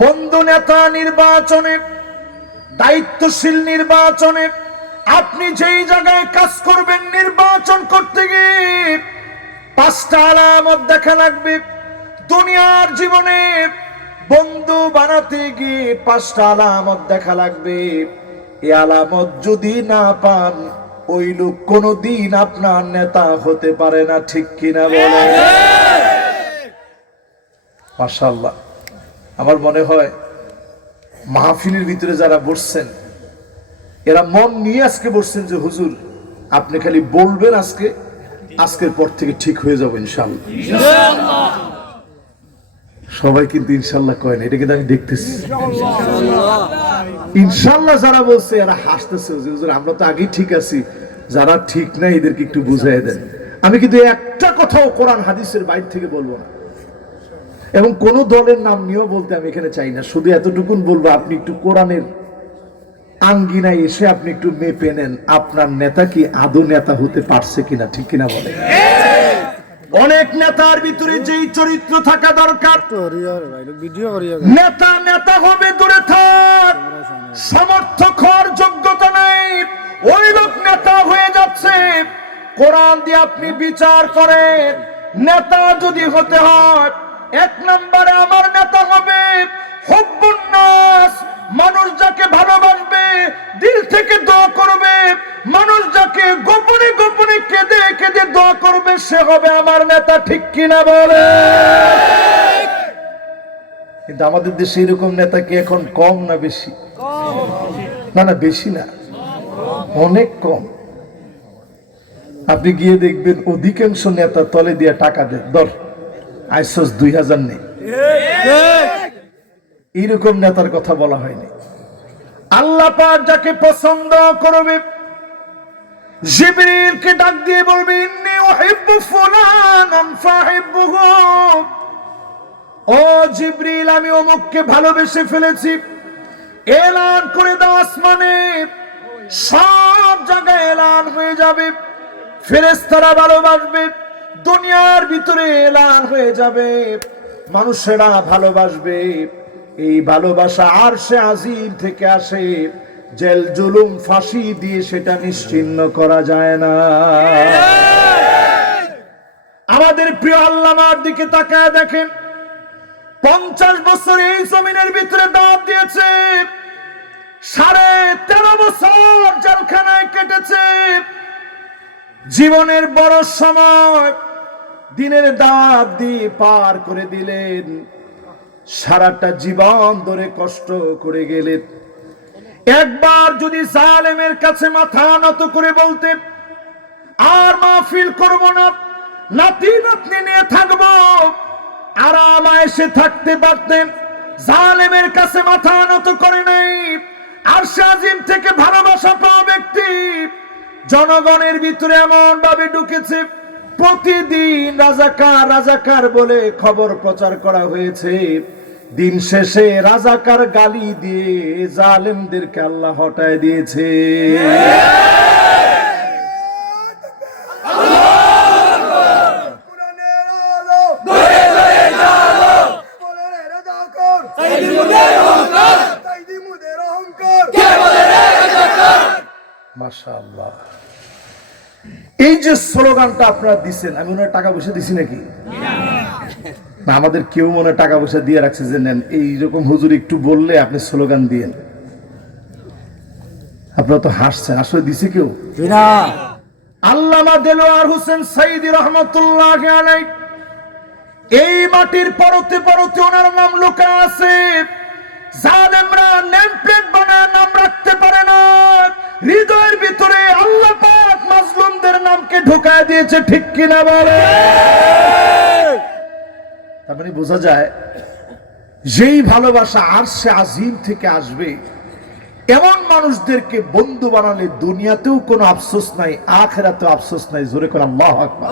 বন্ধু নেতা নির্বাচনে দায়িত্বশীল নির্বাচনে আপনি যেই জায়গায় কাজ করবেন নির্বাচন করতে গিয়ে পাঁচটা আলামত দেখা লাগবে। দুনিয়ার জীবনে বন্ধু বানাতে গিয়ে পাঁচটা আলামত দেখা লাগবে। এ আলামত যদি না পান ওই লোক কোনোদিন আপনার নেতা হতে পারে না ঠিক কিনা বলে মাশাল্লাহ আমার মনে হয় মাহফিলের ভিতরে যারা বসছেন, এরা মন নিয়ে আজকে বসছেন যে, হুজুর, আপনি খালি বলবেন আজকে, আজকের পর থেকে ঠিক হয়ে যাবে ইনশাল্লাহ সবাই কিন্তু ইনশাল্লাহ কয় না, এটা কিন্তু আমি দেখতেছি। ইনশাল্লাহ যারা বলছে, এরা হাসতেছে হুজুর, আমরা তো আগেই ঠিক আছি। যারা ঠিক না এদেরকে একটু বুঝাই দেন। আমি কিন্তু একটা কথাও কোরআন, হাদিসের বাইর থেকে বলব না। এবং কোন দলের নাম নিয়েও বলতে আমি এখানে চাই না। শুধু এতটুকুন বলব, আপনি একটু কোরআনের আঙ্গিনায় এসে আপনি একটু মেপে নেন, আপনার নেতা কি আদৌ নেতা হতে পারছে কিনা, ঠিক কিনা বলে অনেক নেতার ভিতরে যেই চরিত্র থাকা দরকার, নেতা নেতা হবে, দূরে থাক। সমর্থক হওয়ার যোগ্যতা নেই, ওই লোক নেতা হয়ে যাচ্ছে। কোরআন দিয়ে আপনি বিচার করেন, নেতা যদি হতে হয় এক নম্বরে আমার নেতা হবে মানুষ যাকে ভালোবাসবে দিল থেকে দোয়া করবে। মানুষ যাকে গোপনে গোপনে কেঁদে কেঁদে দোয়া করবে, সে হবে আমার নেতা, ঠিক কিনা বলে? কিন্তু আমাদের দেশে এরকম নেতা কি এখন কম না বেশি? না না, বেশি না। অনেক কম। আপনি গিয়ে দেখবেন, অধিকাংশ নেতা তলে দিয়ে টাকা দেন দর আইসস দুই হাজার নেই। এইরকম নেতার কথা বলা হয়নি। আল্লাহ পাক যাকে পছন্দ করবে, জিবরিলকে ডাক দিয়ে বলবে, ইন্নী উহিব্বু ফুলানান ফাহিব্বুহু। ও জিব্রিল, আমি অমুককে ভালোবেসে ফেলেছি। এলান করে দাও আসমানে। সব জায়গায় এলান হয়ে যাবে। ফেরেস্তারা ভালোবাসবে। দুনিয়ার ভিতরে এলান হয়ে যাবে। মানুষেরা ভালোবাসবে। এই ভালোবাসা আর সে আজিম থেকে আসে। জেল, জুলুম, ফাঁসি দিয়ে সেটা নিশ্চিন্ন করা যায় না। আমাদের প্রিয় আল্লামার দিকে তাকায় দেখেন। পঞ্চাশ বছর এই জমিনের ভিতরে দাব দিয়েছে। সাড়ে তেরো বছর জেলখানায় কেটেছে। জীবনের বড় সময় দিনের দাব দিয়ে পার করে দিলেন। সারাটা জীবন ধরে কষ্ট করে গেলেন। একবার যদি জালেমের কাছে মাথা নত করে বলতেন, আর মাহফিল করব না, নাতি নাতনি নিয়ে থাকব। আরাম এসে থাকতে পারতেন, জালেমের কাছে মাথা নত করে নাই। আর সাজিম থেকে ভালোবাসা পাওয়া ব্যক্তি, জনগণের ভিতরে এমন ভাবে ঢুকেছে প্রতিদিন রাজাকার রাজাকার বলে খবর প্রচার করা হয়েছে। দিন শেষে রাজাকার গালি দিয়ে জালেমদেরকে আল্লাহ হটায় দিয়েছে। এই যে স্লোগানটা আপনারা দিচ্ছেন আমি মনে টাকা পয়সা দিছি নাকি? না আমাদের কেউ মনে টাকা পয়সা দিয়ে রাখছে যে নেন এইরকম হুজুর একটু বললে আপনি স্লোগান দিয়েন। আপনারা তো হাসছেন আসলে দিছে কেউ? আল্লামা দেলোয়ার হোসেন সাইদি রহমতুল্লাহ আলাই এই মাটির পরতে পরতে ওনার নাম লোকা আছে জালেমরা নেম প্লেট বানায় নাম রাখতে পারে না হৃদয়ের ভিতরে আল্লাহ পাক মাজলুমদের নামকে ঢুকায় দিয়েছে, ঠিক কিনা বলে? তার মানে বোঝা যায়, যেই ভালোবাসা আর সে আজিম থেকে আসবে, এমন মানুষদেরকে বন্ধু বানালে দুনিয়াতেও কোনো আফসোস নাই, আখেরাতেও আফসোস নাই। জোরে করে আল্লাহ আকবার।